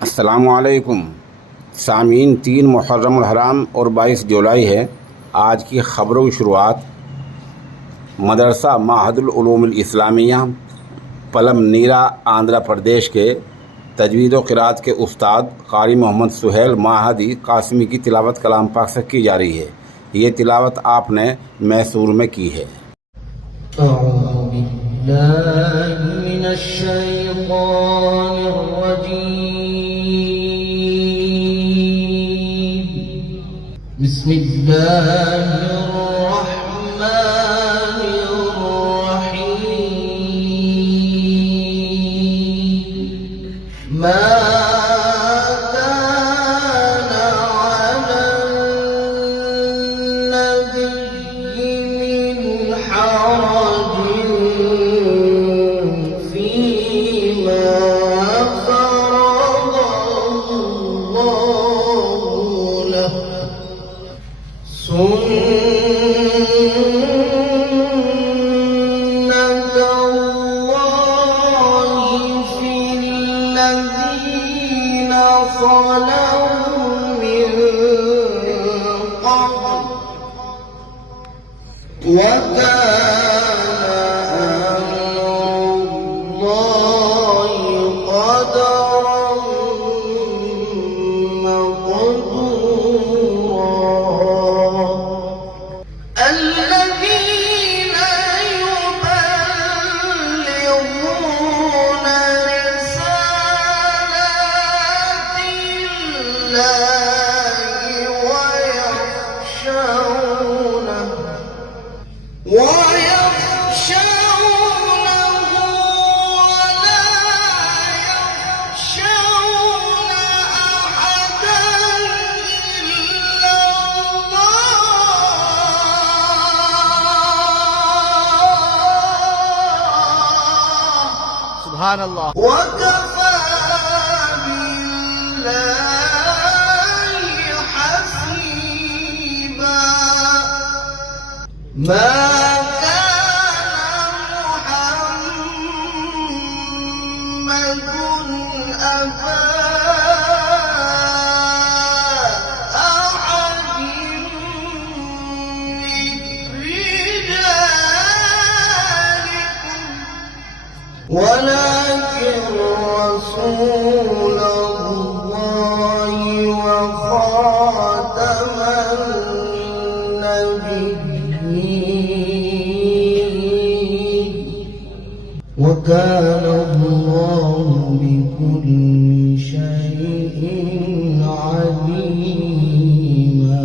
अस्सलामुअलैकुम सामीन। 3 मुहर्रम हराम और 22 जुलाई है। आज की ख़बरों की शुरुआत मदरसा माहदुल उलूम इस्लामिया पलमनीरा आंध्र प्रदेश के तजवीद व क़िराअत के उस्ताद क़ारी मोहम्मद सुहेल माहदी कासिमी की तिलावत कलाम पाक से की जा रही है। ये तिलावत आपने मैसूर में की है। सुभान अल्लाह। वकफ़ा बिल्लाहि हसीबा। मा काना मुहम्मदुन अबा अहदिन मिन रिजालिकुम वलाकिन रसूल अल्लाह व खातमन नबिय्यीन व काना अल्लाहु बिकुल्ली शैइन अलीमा।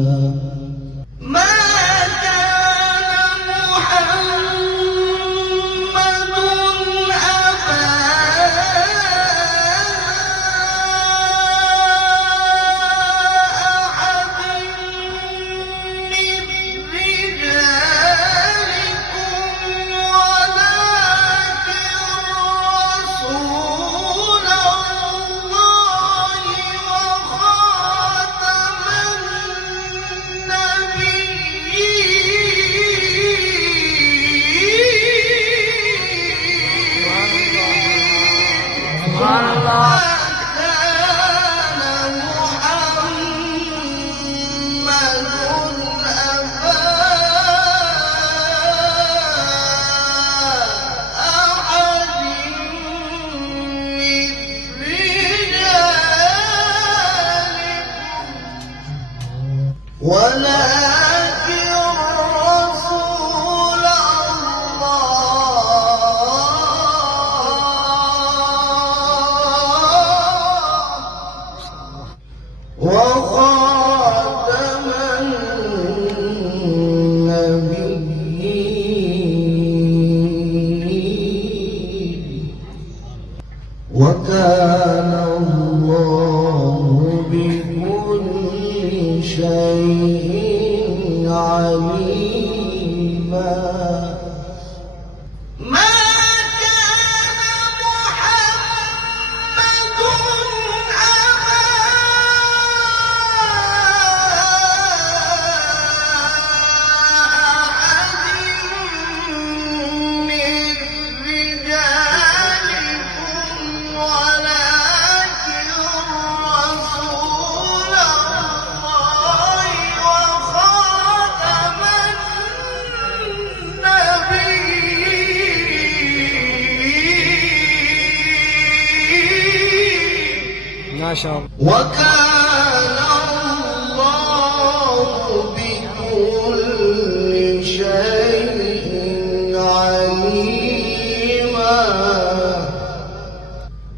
ولكن رسول الله وخاتم النبيين وكان الله بكل شيء ما شاء الله. وكان الله بكل شيء عليما.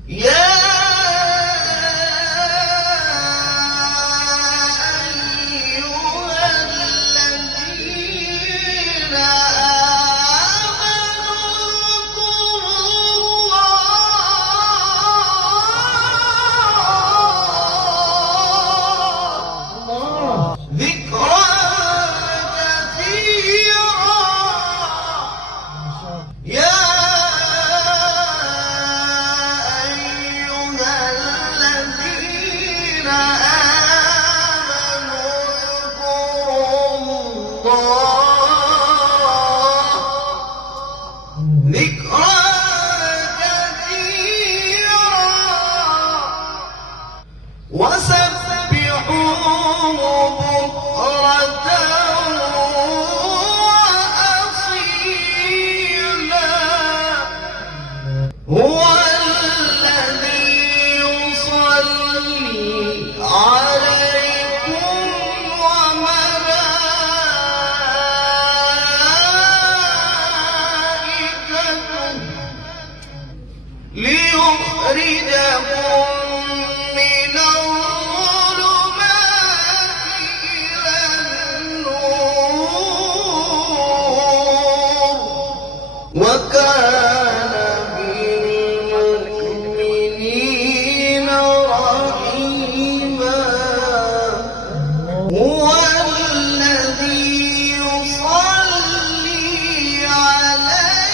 يا أيها الذين ذكرى كثيرا. يا أيها الذين آمنوا اذكروا الله ذكرى كثيرا وسبحوه بكرة وأصيلا. هو الذي يصلي عليكم وملائكته ليخرجكم من الظلمات إلى النور وكان بالمؤمنين رحيما. هو الذي يصلي عليكم.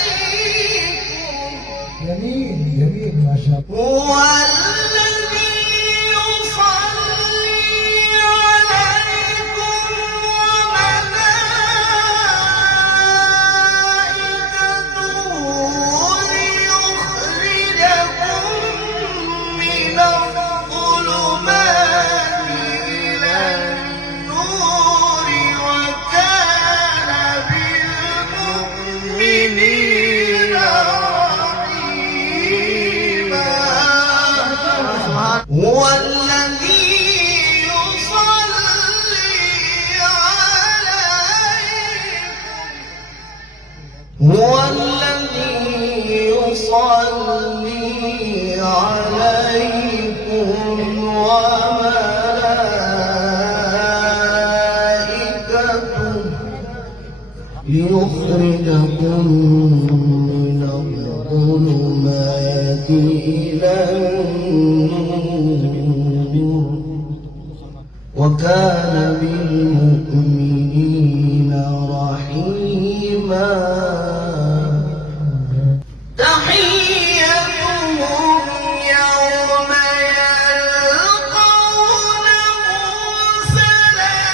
جميل ما شاء الله. هو الذي يصلي عليكم وملائكته ليخرجكم من الظلمات إلى النور وكان بالمؤمنين رحيما. هو الذي يصلي عليكم. هو الذي يصلي عليكم وملائكته ليخرجكم من الظلمات إلى النور وكان بالمؤمنين رحيما. تحيتهم يوم يلقونه سلام.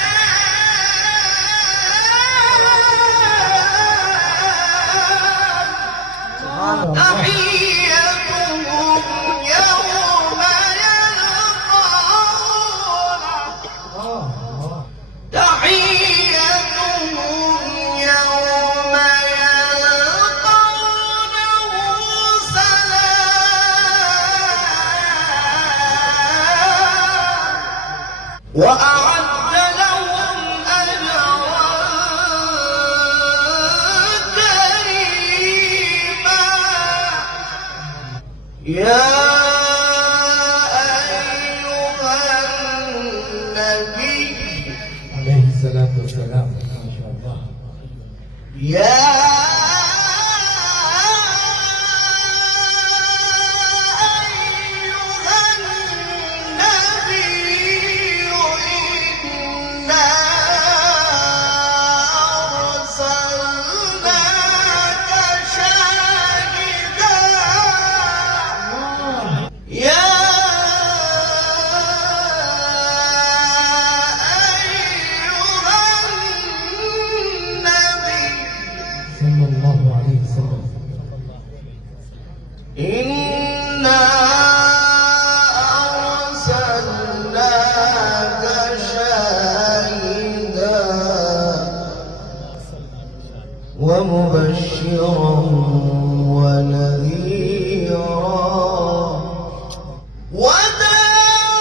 تحيتهم يوم يلقونه تحيتهم يوم يلقونه سلام. وأعد لهم أجرا كريما. يا أيها النبي عليه الصلاة والسلام. ما شاء الله. يا أيها النبي إنا أرسلناك شاهدا. يا أيها النبي صلى الله عليه وسلم. إنا أرسلناك شاهدا ومبشرا ونذيرا وداعيا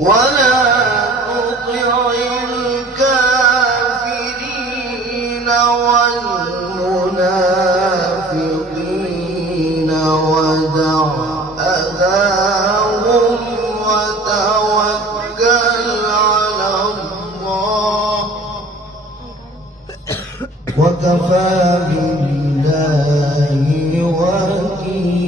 ولا تطع الكافرين والمنافقين ودع أذاهم وتوكل على الله وكفى بالله وكيلا.